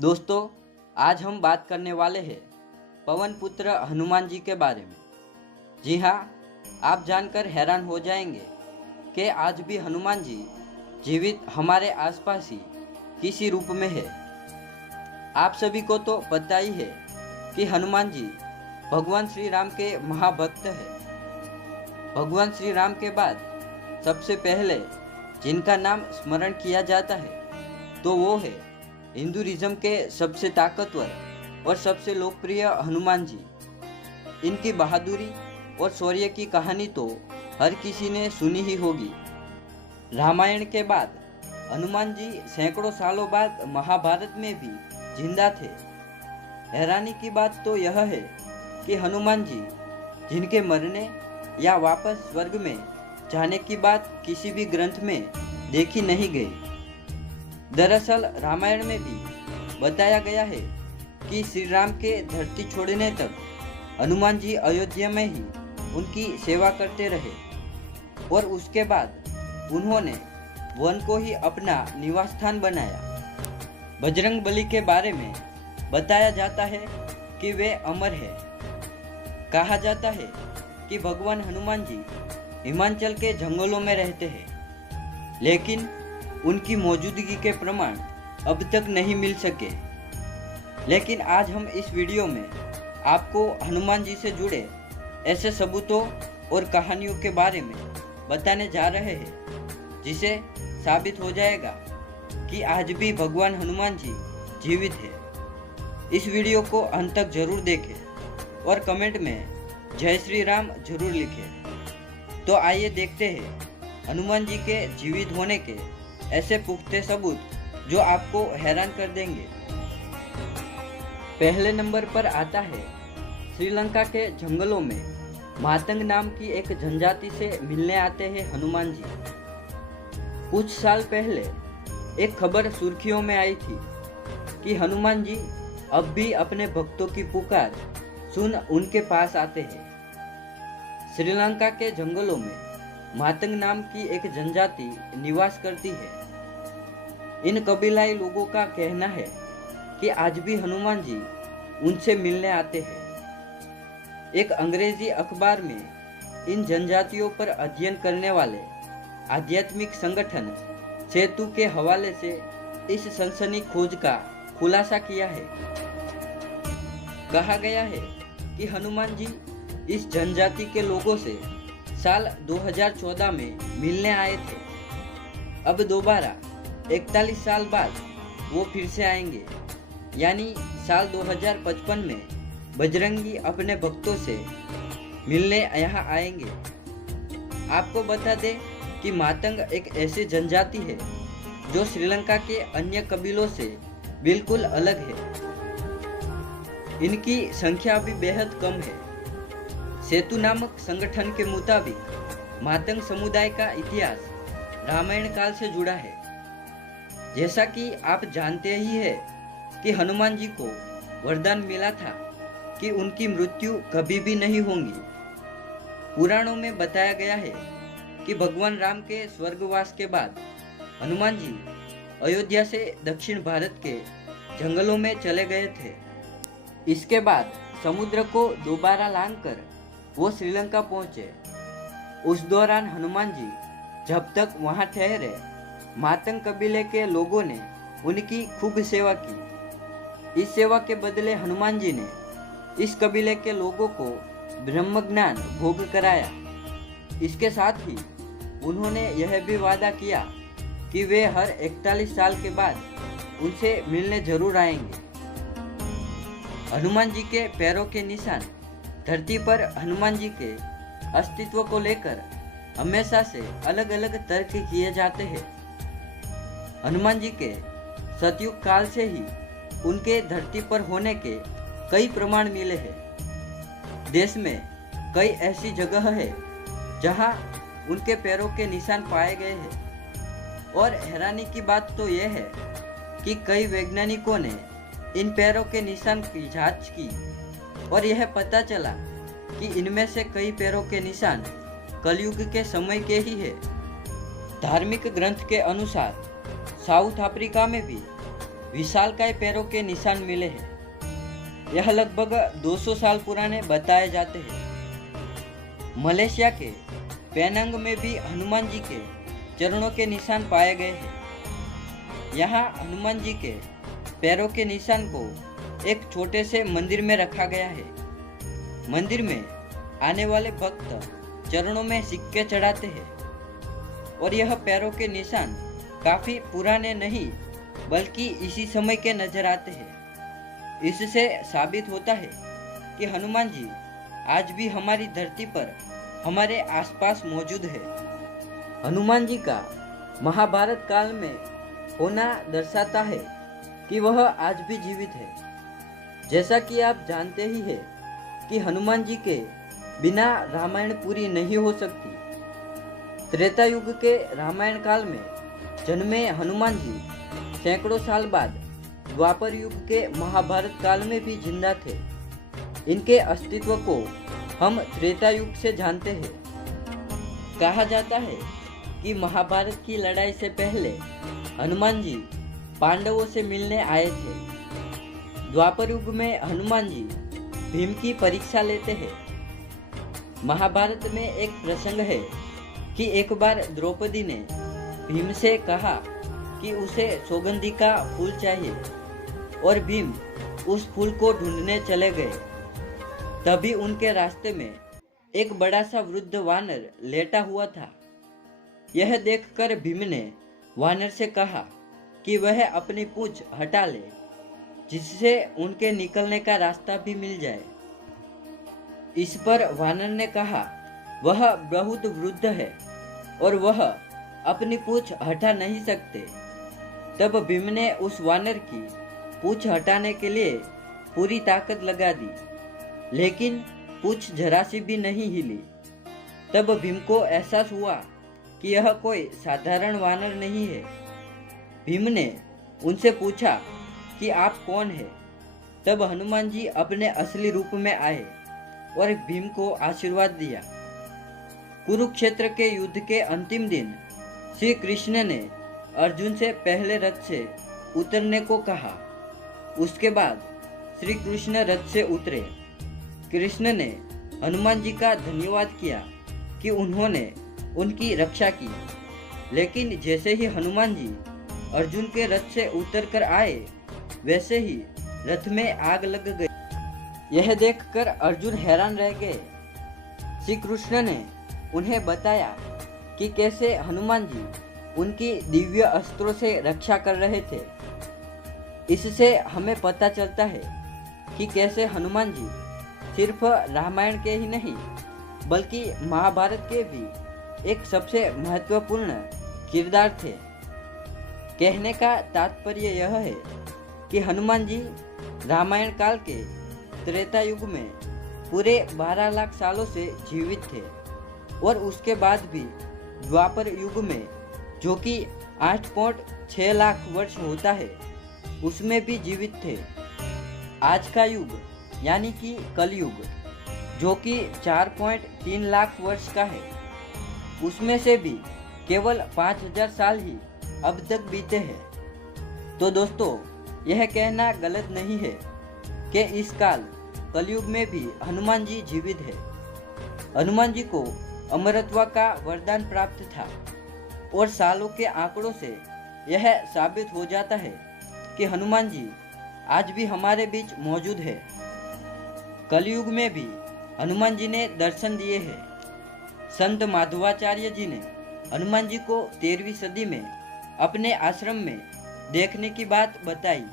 दोस्तों, आज हम बात करने वाले हैं पवन पुत्र हनुमान जी के बारे में। जी हाँ, आप जानकर हैरान हो जाएंगे कि आज भी हनुमान जी जीवित हमारे आसपास ही किसी रूप में है। आप सभी को तो पता ही है कि हनुमान जी भगवान श्री राम के महाभक्त हैं। भगवान श्री राम के बाद सबसे पहले जिनका नाम स्मरण किया जाता है तो वो है हिंदुइज्म के सबसे ताकतवर और सबसे लोकप्रिय हनुमान जी। इनकी बहादुरी और शौर्य की कहानी तो हर किसी ने सुनी ही होगी। रामायण के बाद हनुमान जी सैकड़ों सालों बाद महाभारत में भी जिंदा थे। हैरानी की बात तो यह है कि हनुमान जी जिनके मरने या वापस स्वर्ग में जाने की बात किसी भी ग्रंथ में देखी नहीं गई। दरअसल रामायण में भी बताया गया है कि श्री राम के धरती छोड़ने तक हनुमान जी अयोध्या में ही उनकी सेवा करते रहे और उसके बाद उन्होंने वन को ही अपना निवास स्थान बनाया। बजरंगबली के बारे में बताया जाता है कि वे अमर है। कहा जाता है कि भगवान हनुमान जी हिमाचल के जंगलों में रहते हैं, लेकिन उनकी मौजूदगी के प्रमाण अब तक नहीं मिल सके। लेकिन आज हम इस वीडियो में आपको हनुमान जी से जुड़े ऐसे सबूतों और कहानियों के बारे में बताने जा रहे हैं जिसे साबित हो जाएगा कि आज भी भगवान हनुमान जी जीवित है। इस वीडियो को अंत तक जरूर देखें और कमेंट में जय श्री राम जरूर लिखें। तो आइए देखते हैं हनुमान जी के जीवित होने के ऐसे पुख्ते सबूत जो आपको हैरान कर देंगे। पहले नंबर पर आता है श्रीलंका के जंगलों में मातंग नाम की एक जनजाति से मिलने आते हैं हनुमान जी। कुछ साल पहले एक खबर सुर्खियों में आई थी कि हनुमान जी अब भी अपने भक्तों की पुकार सुन उनके पास आते हैं। श्रीलंका के जंगलों में मातंग नाम की एक जनजाति निवास करती है। इन कबीलाई लोगों का कहना है कि आज भी हनुमान जी उनसे मिलने आते हैं। एक अंग्रेजी अखबार में इन जनजातियों पर अध्ययन करने वाले आध्यात्मिक संगठन सेतु के हवाले से इस सनसनी खोज का खुलासा किया है। कहा गया है कि हनुमान जी इस जनजाति के लोगों से साल 2014 में मिलने आए थे। अब दोबारा 41 साल बाद वो फिर से आएंगे, यानी साल 2055 में बजरंगी अपने भक्तों से मिलने यहाँ आएंगे। आपको बता दें कि मातंग एक ऐसी जनजाति है जो श्रीलंका के अन्य कबीलों से बिल्कुल अलग है। इनकी संख्या भी बेहद कम है। सेतु नामक संगठन के मुताबिक मातंग समुदाय का इतिहास रामायण काल से जुड़ा है। जैसा कि आप जानते ही है कि हनुमान जी को वरदान मिला था कि उनकी मृत्यु कभी भी नहीं होगी। पुराणों में बताया गया है कि भगवान राम के स्वर्गवास के बाद हनुमान जी अयोध्या से दक्षिण भारत के जंगलों में चले गए थे। इसके बाद समुद्र को दोबारा लांघकर वो श्रीलंका पहुंचे। उस दौरान हनुमान जी जब तक वहां ठहरे, मातंग कबीले के लोगों ने उनकी खूब सेवा की। इस सेवा के बदले हनुमान जी ने इस कबीले के लोगों को ब्रह्म ज्ञान भोग कराया। इसके साथ ही उन्होंने यह भी वादा किया कि वे हर 41 साल के बाद उनसे मिलने जरूर आएंगे। हनुमान जी के पैरों के निशान धरती पर हनुमान जी के अस्तित्व को लेकर हमेशा से अलग अलग तर्क किए जाते हैं। हनुमान जी के सतयुग काल से ही उनके धरती पर होने के कई प्रमाण मिले हैं। देश में कई ऐसी जगह है जहां उनके पैरों के निशान पाए गए हैं। और हैरानी की बात तो यह है कि कई वैज्ञानिकों ने इन पैरों के निशान की जांच की और यह पता चला कि इनमें से कई पैरों के निशान कलयुग के समय के ही है। धार्मिक ग्रंथ के अनुसार साउथ अफ्रीका में भी विशालकाय पैरों के निशान मिले हैं। यह लगभग 200 साल पुराने बताए जाते हैं। मलेशिया के पेनांग में भी हनुमान जी के चरणों के निशान पाए गए हैं। यहाँ हनुमान जी के पैरों के निशान को एक छोटे से मंदिर में रखा गया है। मंदिर में आने वाले भक्त चरणों में सिक्के चढ़ाते हैं और यह पैरों के निशान काफी पुराने नहीं बल्कि इसी समय के नजर आते हैं। इससे साबित होता है कि हनुमान जी आज भी हमारी धरती पर हमारे आसपास मौजूद है। हनुमान जी का महाभारत काल में होना दर्शाता है कि वह आज भी जीवित है। जैसा कि आप जानते ही हैं कि हनुमान जी के बिना रामायण पूरी नहीं हो सकती। त्रेता युग के रामायण काल में जन्मे हनुमान जी सैकड़ों साल बाद द्वापर युग के महाभारत काल में भी जिंदा थे। इनके अस्तित्व को हम त्रेता युग से जानते हैं। कहा जाता है कि महाभारत की लड़ाई से पहले हनुमान जी पांडवों से मिलने आए थे। द्वापर युग में हनुमान जी भीम की परीक्षा लेते हैं। महाभारत में एक प्रसंग है कि एक बार द्रौपदी ने भीम से कहा कि उसे सौगंधी का फूल चाहिए और भीम उस फूल को ढूंढने चले गए। तभी उनके रास्ते में एक बड़ा सा वृद्ध वानर लेटा हुआ था। यह देखकर भीम ने वानर से कहा कि वह अपनी पूंछ हटा ले, जिससे उनके निकलने का रास्ता भी मिल जाए। इस पर वानर ने कहा वह बहुत वृद्ध है और वह अपनी पूंछ हटा नहीं सकते। तब भीम ने उस वानर की पूंछ हटाने के लिए पूरी ताकत लगा दी, लेकिन पूंछ जरा सी भी नहीं हिली। तब भीम को एहसास हुआ कि यह कोई साधारण वानर नहीं है। भीम ने उनसे पूछा कि आप कौन हैं? तब हनुमान जी अपने असली रूप में आए और भीम को आशीर्वाद दिया। कुरुक्षेत्र के युद्ध के अंतिम दिन श्री कृष्ण ने अर्जुन से पहले रथ से उतरने को कहा। उसके बाद श्री कृष्ण रथ से उतरे। कृष्ण ने हनुमान जी का धन्यवाद किया कि उन्होंने उनकी रक्षा की, लेकिन जैसे ही हनुमान जी अर्जुन के रथ से उतरकर आए, वैसे ही रथ में आग लग गई। यह देखकर अर्जुन हैरान रह गए। श्री कृष्ण ने उन्हें बताया कि कैसे हनुमान जी उनकी दिव्य अस्त्रों से रक्षा कर रहे थे। इससे हमें पता चलता है कि कैसे हनुमान जी सिर्फ रामायण के ही नहीं बल्कि महाभारत के भी एक सबसे महत्वपूर्ण किरदार थे। कहने का तात्पर्य यह है कि हनुमान जी रामायण काल के त्रेता युग में पूरे 12 लाख सालों से जीवित थे और उसके बाद भी द्वापर युग में, जो कि 8.6 लाख वर्ष होता है, उसमें भी जीवित थे। आज का युग यानी कि कलयुग, जो कि 4.3 लाख वर्ष का है, उसमें से भी केवल 5000 साल ही अब तक बीते हैं। तो दोस्तों, यह कहना गलत नहीं है कि इस काल कलयुग में भी हनुमान जी जीवित है। हनुमान जी को अमरत्व का वरदान प्राप्त था और सालों के आंकड़ों से यह साबित हो जाता है कि हनुमान जी आज भी हमारे बीच मौजूद है। कलयुग में भी हनुमान जी ने दर्शन दिए हैं। संत माधवाचार्य जी ने हनुमान जी को 13वीं सदी में अपने आश्रम में देखने की बात बताई।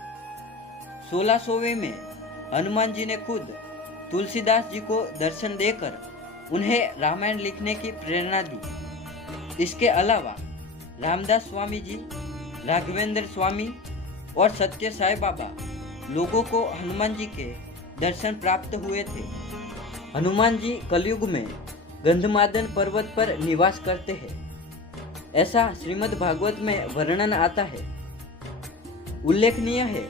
1600वें में हनुमान जी ने खुद तुलसीदास जी को दर्शन देकर उन्हें रामायण लिखने की प्रेरणा दी। इसके अलावा रामदास स्वामी जी, राघवेंद्र स्वामी और सत्य साई बाबा लोगों को हनुमान जी के दर्शन प्राप्त हुए थे। हनुमान जी कलयुग में गंधमादन पर्वत पर निवास करते हैं, ऐसा श्रीमद् भागवत में वर्णन आता है। उल्लेखनीय है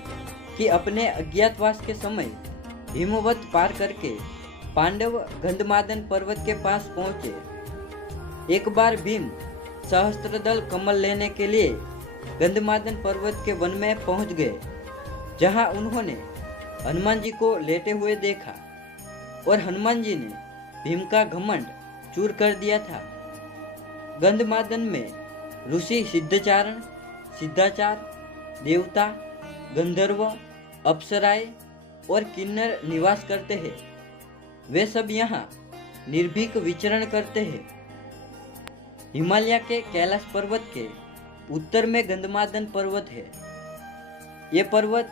कि अपने अज्ञातवास के समय हिमवत पार करके पांडव गंधमादन पर्वत के पास पहुंचे। एक बार भीम सहस्त्रदल कमल लेने के लिए गंधमादन पर्वत के वन में पहुंच गए। जहां उन्होंने हनुमान जी को लेटे हुए देखा और हनुमान जी ने भीम का घमंड चूर कर दिया था। गंधमादन में ऋषि सिद्धचारण, सिद्धाचार, देवता, गंधर्व, अप्सराएं और किन्नर निवास करते हैं। वे सब यहाँ निर्भीक विचरण करते हैं। हिमालय के कैलाश पर्वत के उत्तर में गंधमादन पर्वत है। ये पर्वत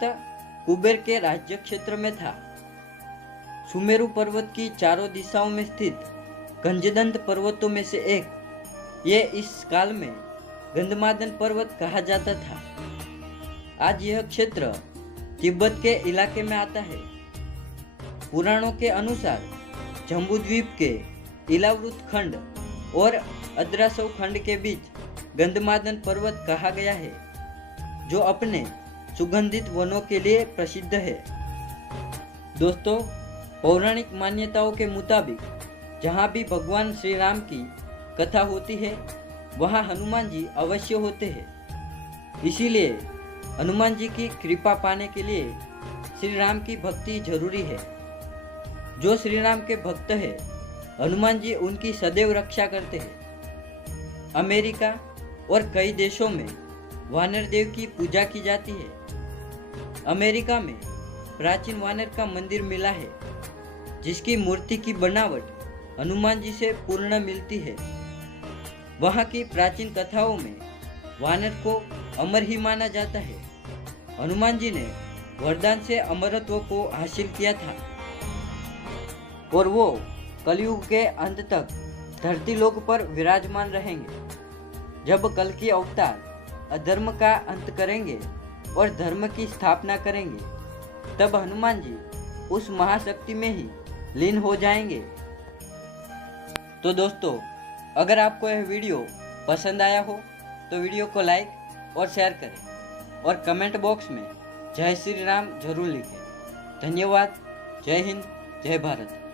कुबेर के राज्य क्षेत्र में था। सुमेरु पर्वत की चारों दिशाओं में स्थित गंजदंत पर्वतों में से एक ये इस काल में गंधमादन पर्वत कहा जाता था। आज यह क्षेत्र तिब्बत के इलाके में आता है। पुराणों के अनुसार जम्बूद्वीप के इलावृत खंड और अद्रासव खंड के बीच गंधमादन पर्वत कहा गया है, जो अपने सुगंधित वनों के लिए प्रसिद्ध है। दोस्तों, पौराणिक मान्यताओं के मुताबिक जहाँ भी भगवान श्री राम की कथा होती है वहाँ हनुमान जी अवश्य होते हैं। इसीलिए हनुमान जी की कृपा पाने के लिए श्री राम की भक्ति जरूरी है। जो श्री राम के भक्त हैं, हनुमान जी उनकी सदैव रक्षा करते हैं। अमेरिका और कई देशों में वानर देव की पूजा की जाती है। अमेरिका में प्राचीन वानर का मंदिर मिला है, जिसकी मूर्ति की बनावट हनुमान जी से पूर्ण मिलती है। वहाँ की प्राचीन कथाओं में वानर को अमर ही माना जाता है। हनुमान जी ने वरदान से अमरत्व को हासिल किया था और वो कलयुग के अंत तक धरती लोक पर विराजमान रहेंगे। जब कल की अवतार अधर्म का अंत करेंगे और धर्म की स्थापना करेंगे, तब हनुमान जी उस महाशक्ति में ही लीन हो जाएंगे। तो दोस्तों, अगर आपको यह वीडियो पसंद आया हो तो वीडियो को लाइक और शेयर करें और कमेंट बॉक्स में जय श्री राम जरूर लिखें। धन्यवाद। जय हिंद, जय भारत।